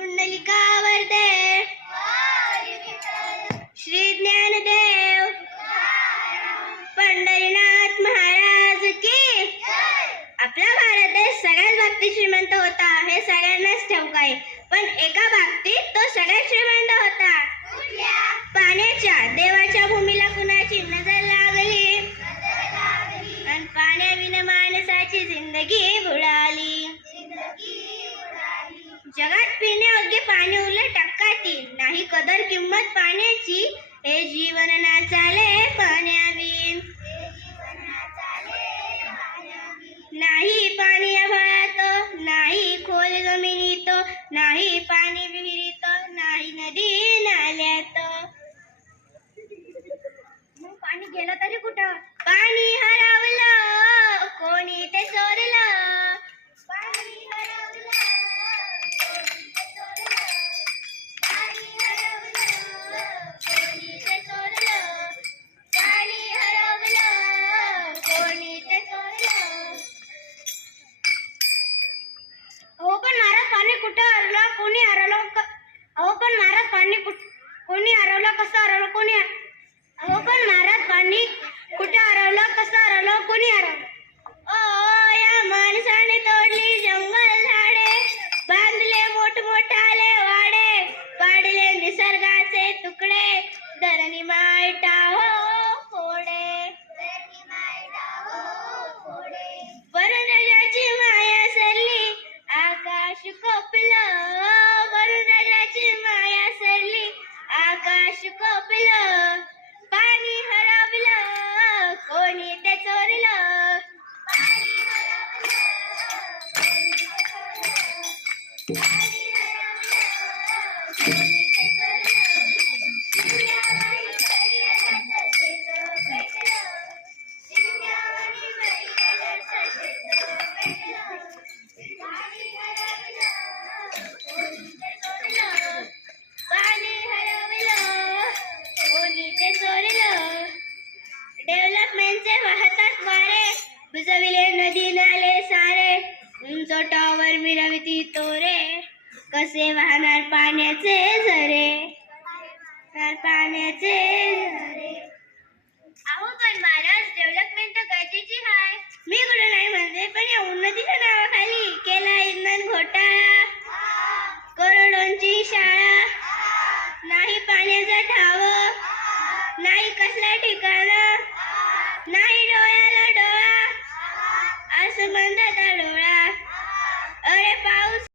पुंडलिकावर दे श्री ज्ञानदेव पंढरीनाथ महाराज की. आपला भारत देश सगळ्यात बाबतीत श्रीमंत होता हे सगळ्यांनाच ठाऊक आहे, पण एका बाबतीत तो सगळ्यात श्रीमंत होता. पाण्याच्या. देवाच्या भूमीला कुणाची नजर लागली आणि पाण्याविना माणसाची जिंदगी बुडाली. जगात पिण्यायोग्य पाणी उरले टक्कातील, नाही कदर किंमत पाण्याची. हे जीवन ना चाले पाण्याविन, नाही पाणी आभाळात, नाही खोल जमिनीत, नाही पाणी विहिरीत, नाही नदी नाल्यात. पाणी गेलं तरी कुठं? पाणी हरवलं कोणी ते चोरलं. पाणी हरवलं पाणी हरवलं कोणी ते चोरलं. पाणी हरवलं कोणी ते चोरलं. अहो पण महाराज पाणी कुठं हरवलं कोणी हरवलं? अहो पण महाराज पाणी कोणी हरवलं कसं हरवलं कोणी? अहो पण महाराज पाणी कुठे हरवलं कसं हरवलं कोणी हरवलं? ओ या माणसाने तोडली जंगल झाडे, बांधले मोठमोठाले वाडे, पाडले निसर्गाचे तुकडे, धरणी मायटा हो फोडे. वरुणाची माया सरली आकाश कोपलं, वरुणाची माया सरली आकाश कोपलं. पाणी हरवलं कोणी ते चोरलं. पाणी हरवलं पाणी हरवलं कोणी ते चोरलं. शिंग्यावाणी बैलाचं शेत पेटलं, शिंग्यावाणी बैलाचं शेत पेटलं. पाणी हरवलं कोणी ते चोरलं. पाणी हरवलं कोणी ते चोरलं. डेव्हलपमेंटचे वाहतात वारे, बुजविले नदी नाले सारे, उंच टॉवर मिरवती तोरे, कसे वाहणार पाण्याचे झरे, पाण्याचे झरे. अहो पण महाराज डेव्हलपमेंट तर गरजेची आहे. मी कुठं नाही म्हणते, पण या उन्नतीच्या नावाखाली केला इंधन घोटाळा.